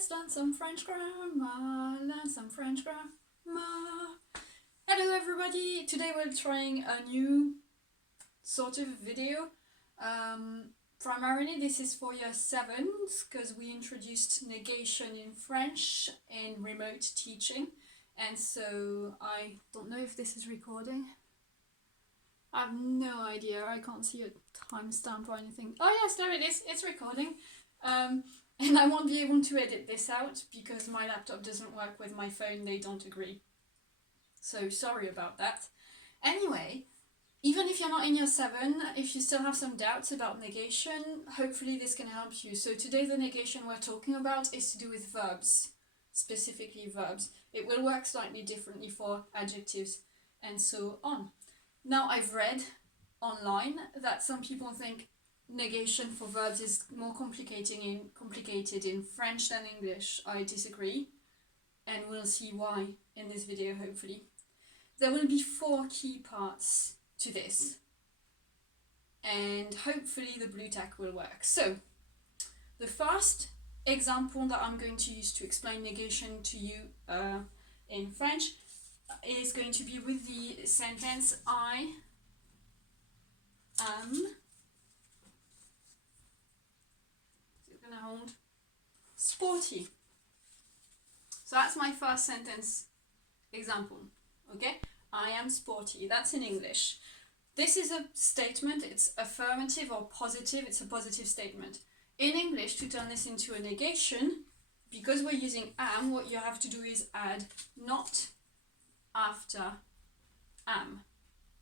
Let's learn some French grammar, Hello everybody, today we're trying a new sort of video. Primarily this is for year 7s because we introduced negation in French in remote teaching, and so I don't know if this is recording. I have no idea, I can't see a timestamp or anything. Oh yes, there it is, it's recording. And I won't be able to edit this out because my laptop doesn't work with my phone, they don't agree. So sorry about that. Anyway, even if you're not in year 7, if you still have some doubts about negation, hopefully this can help you. So today the negation we're talking about is to do with verbs, specifically verbs. It will work slightly differently for adjectives and so on. Now I've read online that some people think negation for verbs is more complicated in French than English. I disagree, and we'll see why in this video hopefully. There will be 4 key parts to this, and hopefully the blue tack will work. So, the first example that I'm going to use to explain negation to you in French is going to be with the sentence I am sporty. So that's my first sentence example, okay? I am sporty, that's in English. This is a statement, it's affirmative or positive, it's a positive statement. In English, to turn this into a negation, because we're using am, what you have to do is add not after am.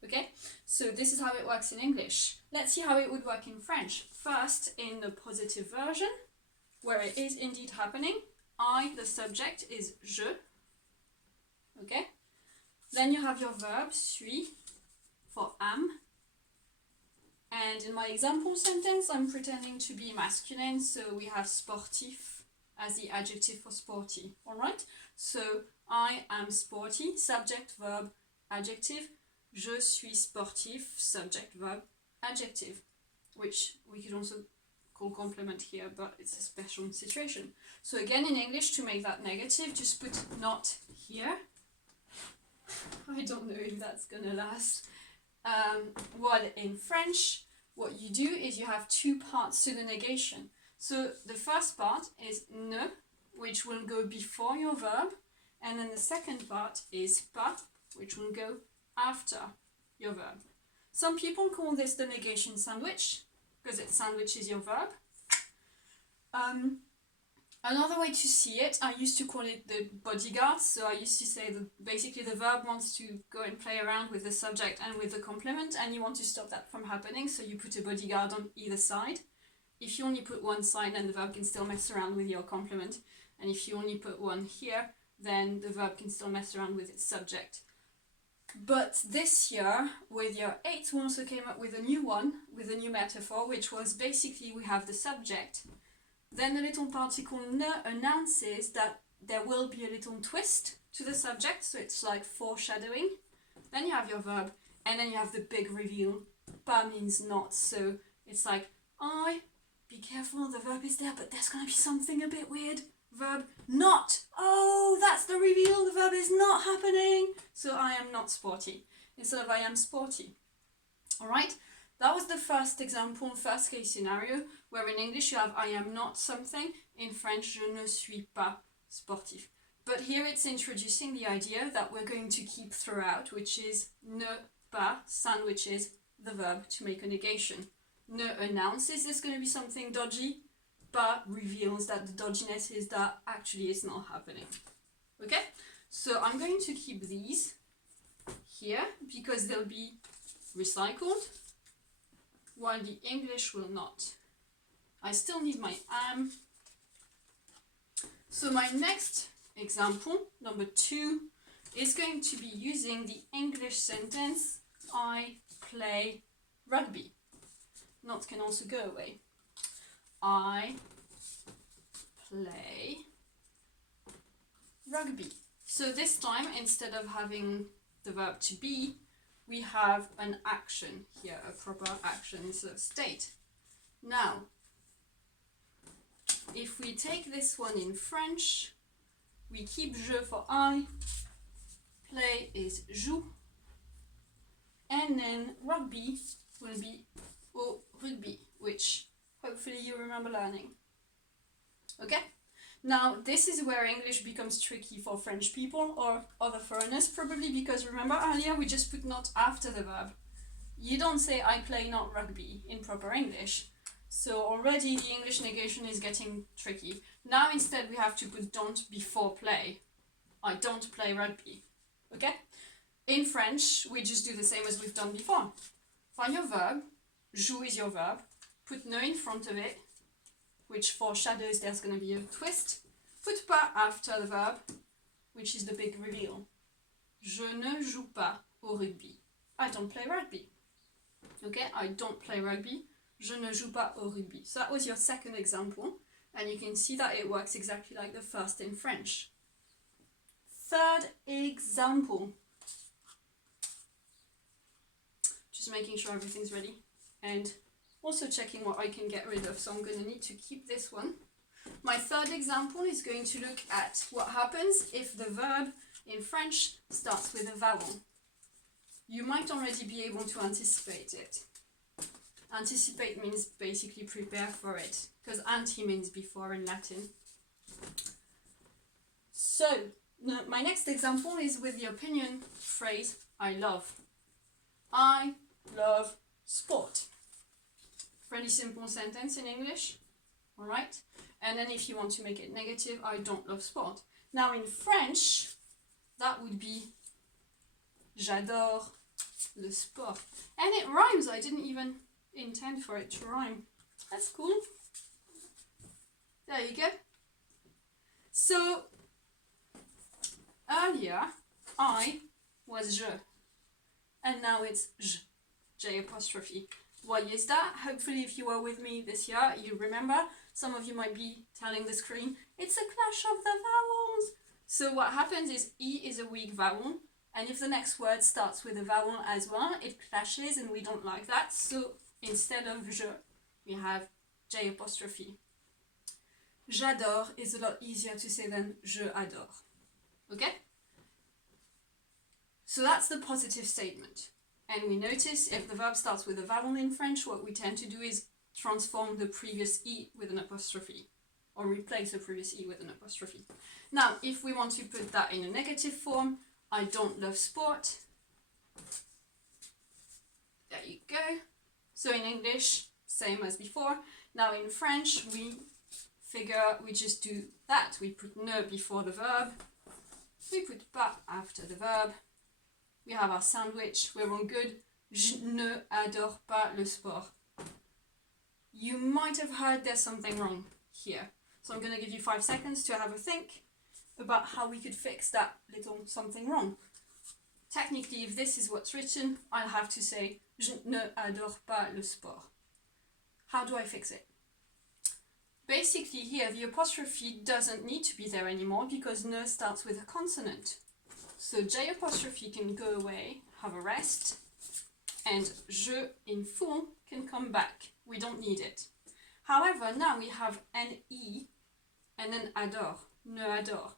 Okay, so this is how it works in English. Let's see how it would work in French. First, in the positive version, where it is indeed happening, I, the subject, is je. Okay, then you have your verb, suis, for am. And in my example sentence, I'm pretending to be masculine, so we have sportif as the adjective for sporty. Alright, so I am sporty, subject, verb, adjective. Je suis sportif, subject, verb, adjective, which we could also call complement here, but it's a special situation. So again, in English, to make that negative, just put not here. I don't know if that's gonna last. While in French, what you do is you have 2 parts to the negation. So the first part is ne, which will go before your verb, and then the second part is pas, which will go after your verb. Some people call this the negation sandwich, because it sandwiches your verb. Another way to see it, I used to call it the bodyguard. So I used to say that basically the verb wants to go and play around with the subject and with the complement, and you want to stop that from happening, so you put a bodyguard on either side. If you only put one side, then the verb can still mess around with your complement, and if you only put one here, then the verb can still mess around with its subject. But this year, with year 8, we also came up with a new one, with a new metaphor, which was basically we have the subject, then a little particle ne announces that there will be a little twist to the subject, so it's like foreshadowing. Then you have your verb, and then you have the big reveal. Pas means not, so it's like, be careful, the verb is there, but there's gonna be something a bit weird. Verb not. Oh, that's the reveal, the verb is not happening. So I am not sporty, instead of I am sporty. Alright, that was the first example, first case scenario, where in English you have I am not something, in French je ne suis pas sportif. But here it's introducing the idea that we're going to keep throughout, which is ne pas sandwiches the verb to make a negation. Ne announces there's going to be something dodgy, pas reveals that the dodginess is that actually it's not happening. Okay, so I'm going to keep these here because they'll be recycled, while the English will not. I still need my am. So my next example, number 2, is going to be using the English sentence I play rugby. Not can also go away. I play rugby. So this time, instead of having the verb to be, we have an action here, a proper action instead of state. Now, if we take this one in French, we keep je for I, play is joue, and then rugby will be au rugby, which hopefully you remember learning. Okay? Now, this is where English becomes tricky for French people or other foreigners, probably because remember earlier we just put not after the verb. You don't say I play not rugby in proper English. So already the English negation is getting tricky. Now instead we have to put don't before play. I don't play rugby. Okay? In French, we just do the same as we've done before. Find your verb, joue is your verb, put ne in front of it, which for shadows there's going to be a twist. Put pas after the verb, which is the big reveal. Je ne joue pas au rugby. I don't play rugby. Okay, I don't play rugby. Je ne joue pas au rugby. So that was your second example, and you can see that it works exactly like the first in French. Third example. Just making sure everything's ready, and also checking what I can get rid of, so I'm going to need to keep this one. My third example is going to look at what happens if the verb in French starts with a vowel. You might already be able to anticipate it. Anticipate means basically prepare for it, because ante means before in Latin. So, my next example is with the opinion phrase, I love. I love sport. Pretty simple sentence in English, alright? And then if you want to make it negative, I don't love sport. Now in French, that would be j'adore le sport. And it rhymes, I didn't even intend for it to rhyme. That's cool. There you go. So, earlier, I was je. And now it's J apostrophe. Why is that? Hopefully if you were with me this year, you remember. Some of you might be telling the screen, it's a clash of the vowels. So what happens is E is a weak vowel, and if the next word starts with a vowel as well, it clashes and we don't like that. So instead of je, we have J apostrophe. J'adore is a lot easier to say than je adore. Okay? So that's the positive statement. And we notice if the verb starts with a vowel in French, what we tend to do is transform the previous E with an apostrophe, or replace the previous E with an apostrophe. Now, if we want to put that in a negative form, I don't love sport. There you go. So in English, same as before. Now in French, we just do that. We put ne before the verb. We put pas after the verb. We have our sandwich. We're on good. Je ne adore pas le sport. You might have heard there's something wrong here. So I'm going to give you 5 seconds to have a think about how we could fix that little something wrong. Technically, if this is what's written, I'll have to say je ne adore pas le sport. How do I fix it? Basically here, the apostrophe doesn't need to be there anymore because ne starts with a consonant. So J apostrophe can go away, have a rest, and je in full can come back. We don't need it. However, now we have an E and an adore, ne adore.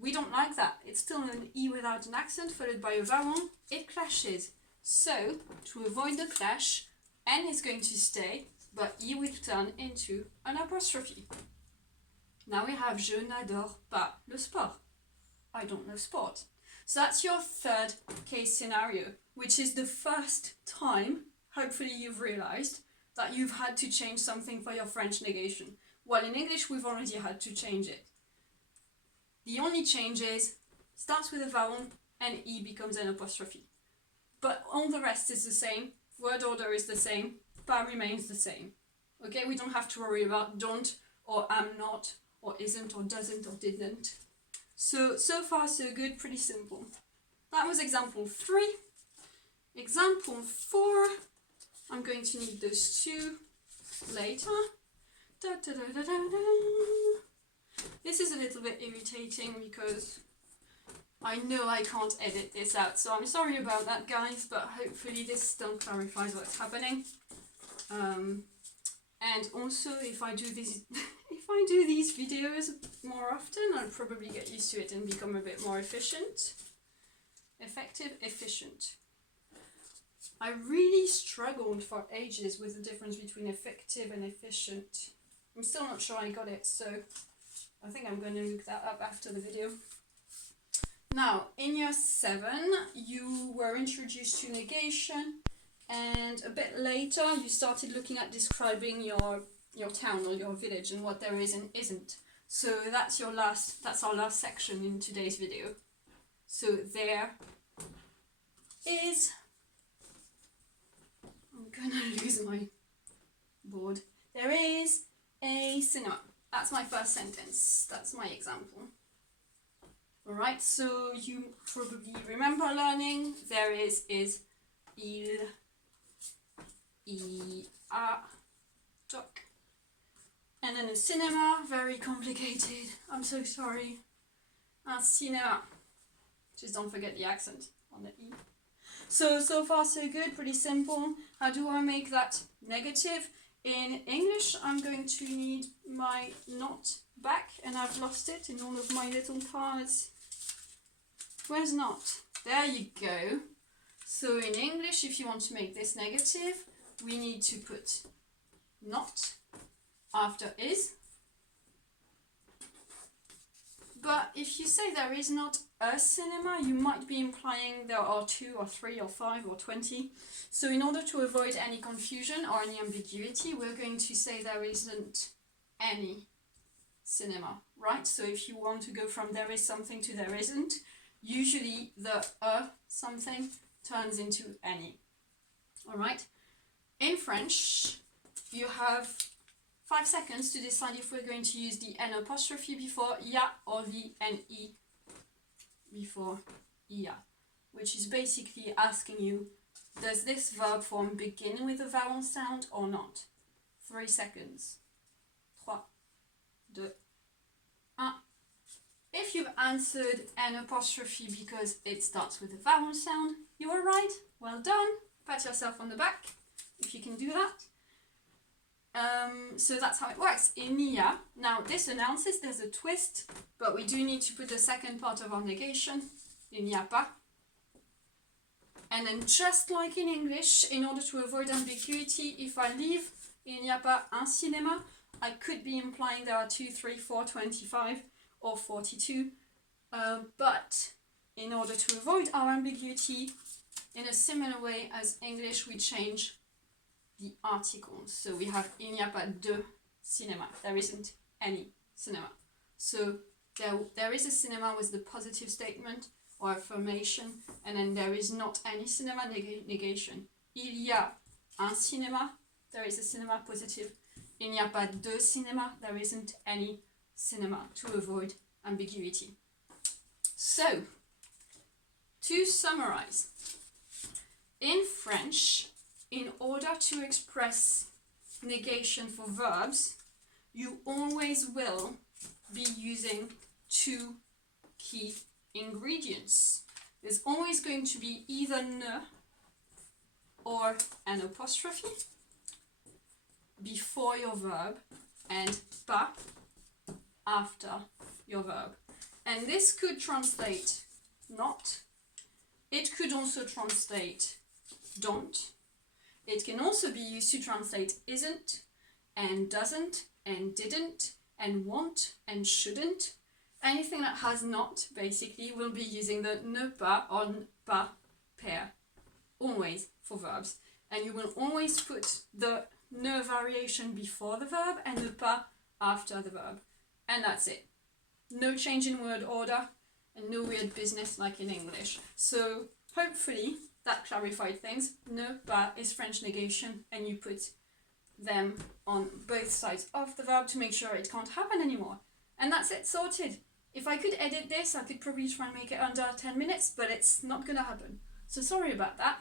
We don't like that. It's still an E without an accent followed by a vowel. It clashes. So, to avoid the clash, N is going to stay, but E will turn into an apostrophe. Now we have je n'adore pas le sport. I don't love sport. So that's your third case scenario, which is the first time, hopefully you've realized, that you've had to change something for your French negation. While in English, we've already had to change it. The only change is, starts with a vowel and E becomes an apostrophe. But all the rest is the same, word order is the same, pas remains the same. Okay, we don't have to worry about don't, or am not, or isn't, or doesn't, or didn't. So far so good, pretty simple. That was example 3. Example 4, I'm going to need those two later. Da, da, da, da, da, da. This is a little bit irritating because I know I can't edit this out, so I'm sorry about that, guys, but hopefully this still clarifies what's happening. And also, if I do these if I do these videos more often, I'll probably get used to it and become a bit more efficient. Effective, efficient. I really struggled for ages with the difference between effective and efficient. I'm still not sure I got it, so I think I'm going to look that up after the video. Now, in year 7, you were introduced to negation, and a bit later you started looking at describing your town or your village and what there is and isn't. So that's our last section in today's video. So there is, I'm gonna lose my board. There is a cinema. That's my first sentence. That's my example. Alright, so you probably remember learning there is il y a doc. And then a cinema, very complicated. I'm so sorry. Un cinéma. Just don't forget the accent on the E. So far so good, pretty simple. How do I make that negative? In English, I'm going to need my not back, and I've lost it in all of my little cards. Where's not? There you go. So in English, if you want to make this negative, we need to put not after is. But if you say there is not a cinema, you might be implying there are 2 or 3 or 5 or 20. So in order to avoid any confusion or any ambiguity, we're going to say there isn't any cinema, right? So if you want to go from there is something to there isn't, usually the something turns into any. Alright? In French, you have 5 seconds to decide if we're going to use the N apostrophe before ya or the NE before ia, which is basically asking you, does this verb form begin with a vowel sound or not? 3 seconds. 3, 2, 1. If you've answered N apostrophe because it starts with a vowel sound, you are right. Well done. Pat yourself on the back if you can do that. So that's how it works. In ia, now this announces there's a twist, but we do need to put the second part of our negation. Il n'y a pas. And then just like in English, in order to avoid ambiguity, if I leave il n'y a pas un cinéma, I could be implying there are 2, 3, 4, 25 or 42. But in order to avoid our ambiguity, in a similar way as English, we change the articles. So we have il n'y a pas de cinéma. There isn't any cinema. So there is a cinema with the positive statement or affirmation, and then there is not any cinema, negation. Il y a un cinéma. There is a cinema, positive. Il n'y a pas de cinéma. There isn't any cinema, to avoid ambiguity. So, to summarize, in French, in order to express negation for verbs, you always will be using 2 key ingredients. There's always going to be either ne or an apostrophe before your verb and pas after your verb. And this could translate not. It could also translate don't. It can also be used to translate isn't and doesn't and didn't and won't and shouldn't. Anything that has not, basically, will be using the ne pas or ne pas pair, always for verbs. And you will always put the ne variation before the verb and the pas after the verb. And that's it. No change in word order and no weird business like in English. So hopefully that clarified things. Ne pas is French negation, and you put them on both sides of the verb to make sure it can't happen anymore. And that's it, sorted. If I could edit this, I could probably try and make it under 10 minutes, but it's not gonna happen. So sorry about that.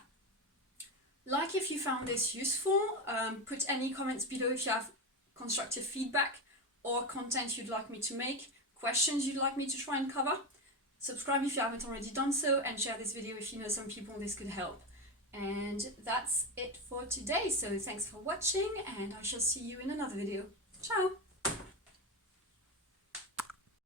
Like if you found this useful, put any comments below if you have constructive feedback or content you'd like me to make, questions you'd like me to try and cover. Subscribe if you haven't already done so, and share this video if you know some people this could help. And that's it for today. So thanks for watching, and I shall see you in another video. Ciao!